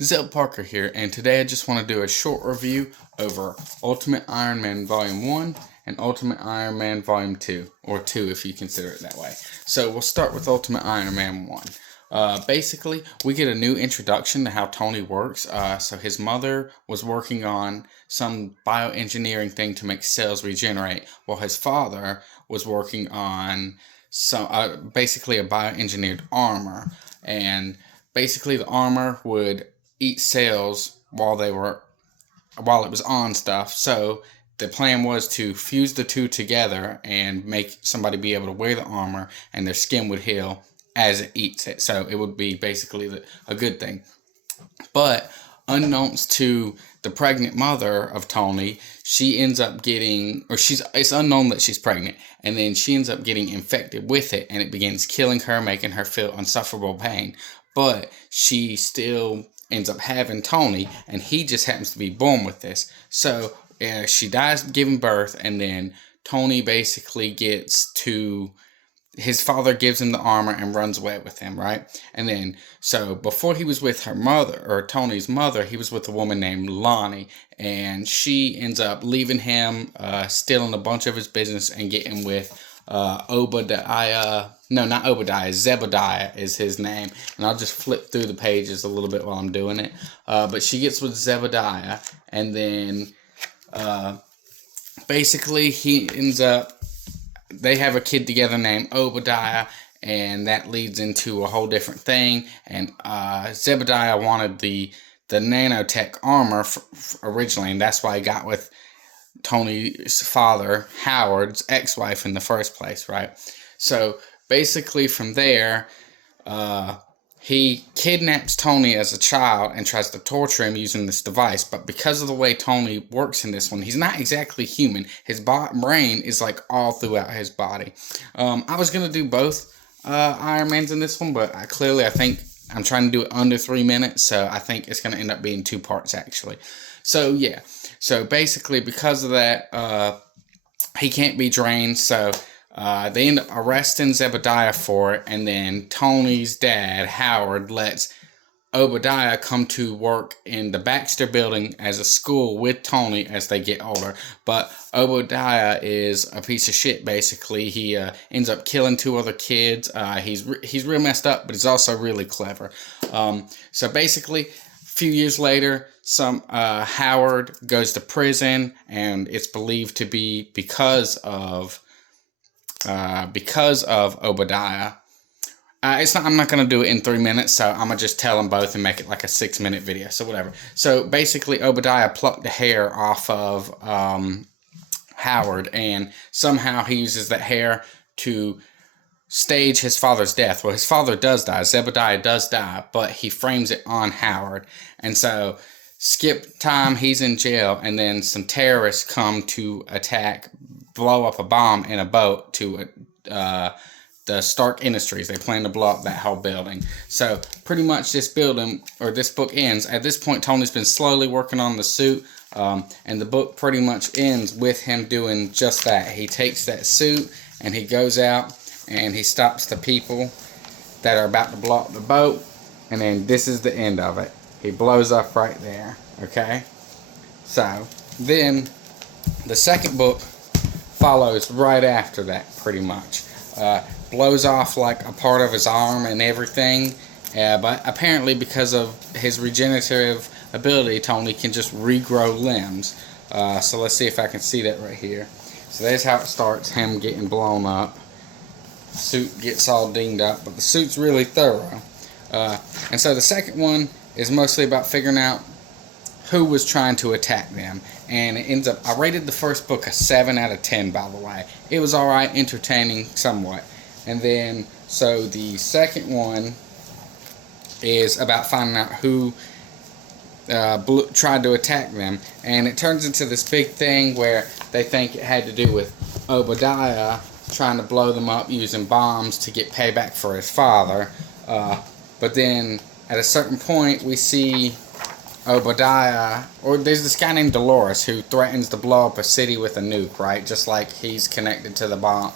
Zelt Parker here, and today I just want to do a short review over Ultimate Iron Man Volume 1 and Ultimate Iron Man Volume 2, or 2 if you consider it that way. So we'll start with Ultimate Iron Man 1. Basically, we get a new introduction to how Tony works. So his mother was working on some bioengineering thing to make cells regenerate, while his father was working on basically a bioengineered armor. And basically the armor would eat cells while it was on stuff. So the plan was to fuse the two together and make somebody be able to wear the armor, and their skin would heal as it eats it. So it would be basically a good thing. But unknowns to the pregnant mother of Tony, she ends up getting, it's unknown that she's pregnant, and then she ends up getting infected with it, and it begins killing her, making her feel insufferable pain. But she still ends up having Tony, and he just happens to be born with this. So she dies giving birth, and then Tony basically his father gives him the armor and runs away with him, right? And then, so before he was with her mother, or Tony's mother, he was with a woman named Lonnie, and she ends up leaving him, stealing a bunch of his business, and getting with Obadiah. No, not Obadiah. Zebediah is his name. And I'll just flip through the pages a little bit while I'm doing it. But she gets with Zebediah, and then basically they have a kid together named Obadiah, and that leads into a whole different thing. And Zebediah wanted the nanotech armor originally, and that's why he got with Tony's father, Howard's ex-wife, in the first place, right? So basically from there, he kidnaps Tony as a child and tries to torture him using this device. But because of the way Tony works in this one, he's not exactly human. His brain is like all throughout his body. I was going to do both Iron Mans in this one, but I think I'm trying to do it under 3 minutes, so I think it's going to end up being 2 parts actually. So yeah, so basically because of that, he can't be drained, so they end up arresting Zebediah for it, and then Tony's dad, Howard, lets Obadiah come to work in the Baxter building as a school with Tony as they get older. But Obadiah is a piece of shit, basically. He ends up killing 2 other kids. He's real messed up, but he's also really clever. So basically, a few years later, Howard goes to prison, and it's believed to be because of Obadiah. I'm not going to do it in 3 minutes, so I'm going to just tell them both and make it like a 6-minute video, so whatever. So basically, Obadiah plucked the hair off of Howard, and somehow he uses that hair to stage his father's death. Well, his father does die, Zebediah does die, but he frames it on Howard. And so, skip time, he's in jail, and then some terrorists come to blow up a bomb in a boat to the Stark Industries. They plan to blow up that whole building. So pretty much this book ends. At this point, Tony's been slowly working on the suit, and the book pretty much ends with him doing just that. He takes that suit and he goes out and he stops the people that are about to blow up the boat, and then this is the end of it. He blows up right there, okay? So then the second book follows right after that, pretty much. Blows off like a part of his arm and everything, but apparently because of his regenerative ability, Tony can just regrow limbs. So let's see if I can see that right here. So there's how it starts, him getting blown up. Suit gets all dinged up, but the suit's really thorough. And so the second one is mostly about figuring out who was trying to attack them. And it ends up, I rated the first book a 7 out of 10, by the way. It was alright, entertaining somewhat. And then, so the second one is about finding out who tried to attack them. And it turns into this big thing where they think it had to do with Obadiah trying to blow them up using bombs to get payback for his father. But then, at a certain point, we see Obadiah, or there's this guy named Dolores who threatens to blow up a city with a nuke, right? Just like he's connected to the bomb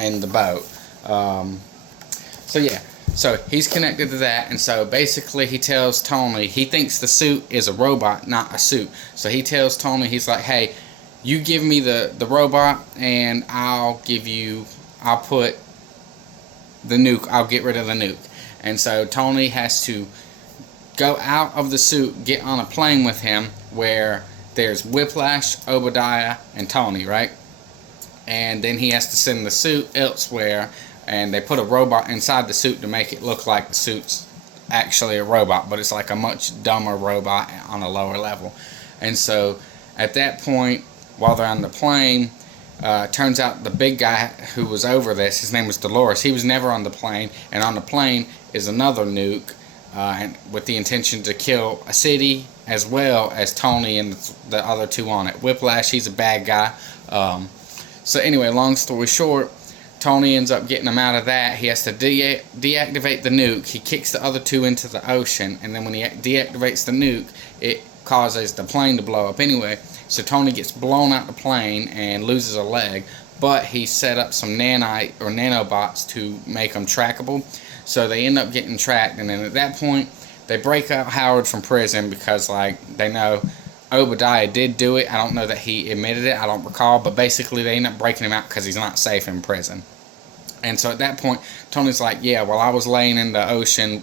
in the boat. So yeah, So he's connected to that, and so basically he tells Tony, he thinks the suit is a robot, not a suit. So he tells Tony, he's like, hey, you give me the robot, and I'll put the nuke, I'll get rid of the nuke. And so Tony has to go out of the suit, get on a plane with him, where there's Whiplash, Obadiah, and Tony, right? And then he has to send the suit elsewhere, and they put a robot inside the suit to make it look like the suit's actually a robot, but it's like a much dumber robot on a lower level. And so at that point, while they're on the plane, turns out the big guy who was over this, his name was Dolores, he was never on the plane, and on the plane is another nuke, and with the intention to kill a city as well as Tony and the other two on it. Whiplash, he's a bad guy. So anyway, long story short, Tony ends up getting him out of that. He has to deactivate the nuke. He kicks the other two into the ocean, and then when he deactivates the nuke, it causes the plane to blow up anyway. So Tony gets blown out the plane and loses a leg, but he set up some nanite or nanobots to make them trackable. So they end up getting tracked, and then at that point, they break out Howard from prison because, like, they know Obadiah did do it. I don't know that he admitted it. I don't recall, but basically they end up breaking him out because he's not safe in prison. And so at that point, Tony's like, yeah, while I was laying in the ocean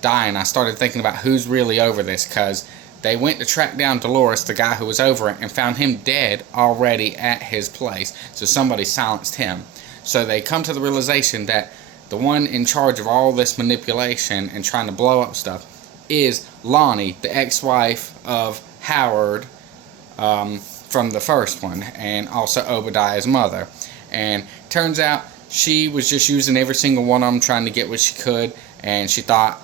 dying, I started thinking about who's really over this, because they went to track down Dolores, the guy who was over it, and found him dead already at his place. So somebody silenced him. So they come to the realization that the one in charge of all this manipulation and trying to blow up stuff is Lonnie, the ex-wife of Howard from the first one, and also Obadiah's mother. And turns out she was just using every single one of them, trying to get what she could, and she thought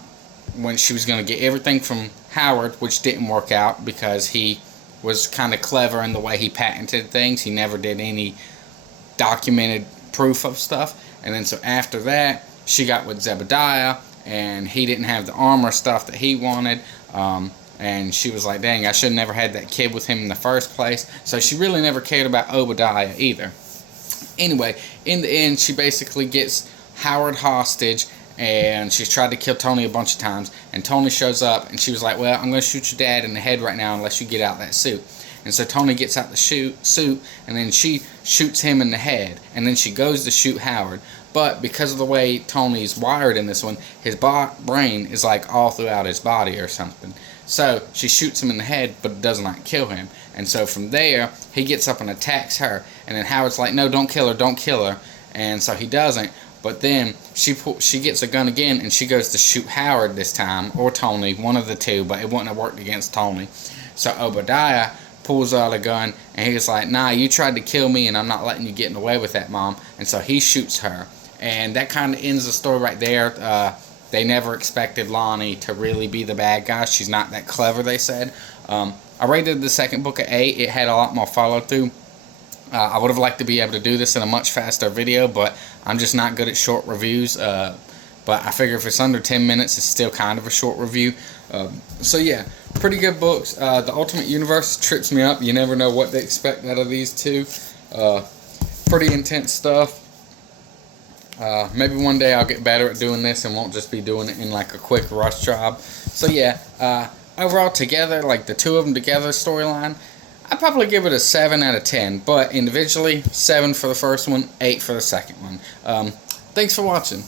when she was going to get everything from Howard, which didn't work out because he was kind of clever in the way he patented things. He never did any documented proof of stuff. And then so after that, she got with Zebediah, and he didn't have the armor stuff that he wanted. And she was like, dang, I should have never had that kid with him in the first place. So she really never cared about Obadiah either. Anyway, in the end, she basically gets Howard hostage, and she's tried to kill Tony a bunch of times. And Tony shows up, and she was like, well, I'm going to shoot your dad in the head right now unless you get out that suit. And so Tony gets out the suit, and then she shoots him in the head. And then she goes to shoot Howard. But because of the way Tony's wired in this one, his brain is like all throughout his body or something. So she shoots him in the head, but does not kill him. And so from there, he gets up and attacks her. And then Howard's like, no, don't kill her, don't kill her. And so he doesn't. But then she gets a gun again, and she goes to shoot Howard this time, or Tony, one of the two, but it wouldn't have worked against Tony. So Obadiah pulls out a gun, and he's like, nah, you tried to kill me, and I'm not letting you get away with that, Mom. And so he shoots her. And that kind of ends the story right there. They never expected Lonnie to really be the bad guy. She's not that clever, they said. I rated the second book an 8. It had a lot more follow-through. I would have liked to be able to do this in a much faster video, but I'm just not good at short reviews. But I figure if it's under 10 minutes, it's still kind of a short review. So yeah, pretty good books. The Ultimate Universe trips me up. You never know what to expect out of these two. Pretty intense stuff. Maybe one day I'll get better at doing this and won't just be doing it in like a quick rush job. So yeah, overall together, like the two of them together storyline, I'd probably give it a 7 out of 10. But individually, 7 for the first one, 8 for the second one. Thanks for watching.